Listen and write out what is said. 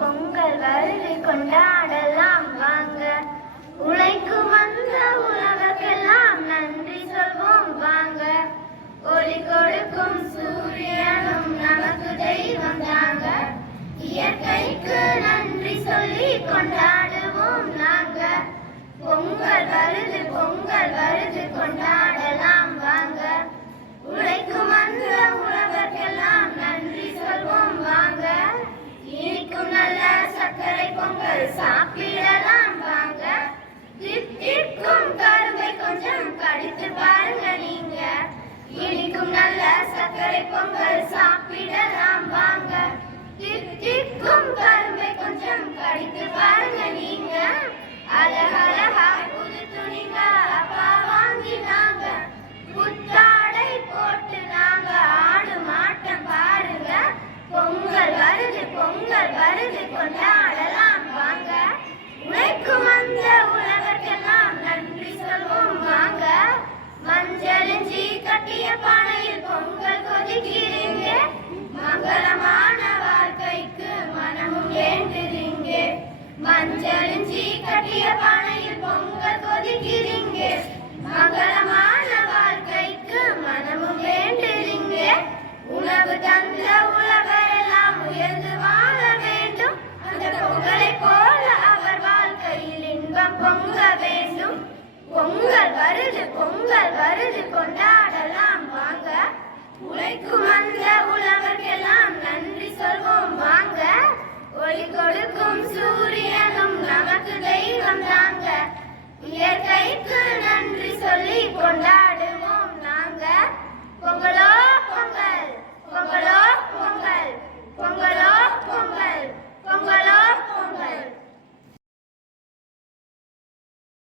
பொங்கல் வருது கொண்டாடலாம் வாங்க. உழைக்கும் அந்த உலகெல்லாம் நன்றி சொல்வோம் வாங்க. ஒளி கொடுக்கும் சூரியனும் நமக்கு தெய்வம் தாங்க. இயற்கைக்கு நன்றி சொல்லி கொண்டாடுவோம் நாங்க. பொங்கல் வருது கொண்டாடலாம் வாங்க. உழைக்கும் அந்த உலகெல்லாம் நன்றி சொல்வோம் வாங்க. இனிக்கும் நல்ல சர்க்கரை பொங்கல் சாப்பிடலாம் வாங்க. தித்திக்கும் கரும்பை கொஞ்சம் கடித்து பாருங்க நீங்க. இனிக்கும் நல்ல சர்க்கரை பொங்கல் சாப்பிடலாம் வாங்க. தித்திக்கும் கரும்பை கொஞ்சம் கடித்து பாருங்க நீங்க. அழகழகா புது துணிங்க அப்பா வாங்கினாங்க. புத்தாடை போட்டு நாங்க ஆடும் ஆட்டம் பாருங்க. பொங்கல் வருது கொண்டாடலாம் வாங்க. உழைக்கும் அந்த உலகெல்லாம் நன்றி சொல்வோம் வாங்க. மஞ்சளிஞ்சி கட்டிய பானையில் பொங்கல் கொதிக்கிறேன்.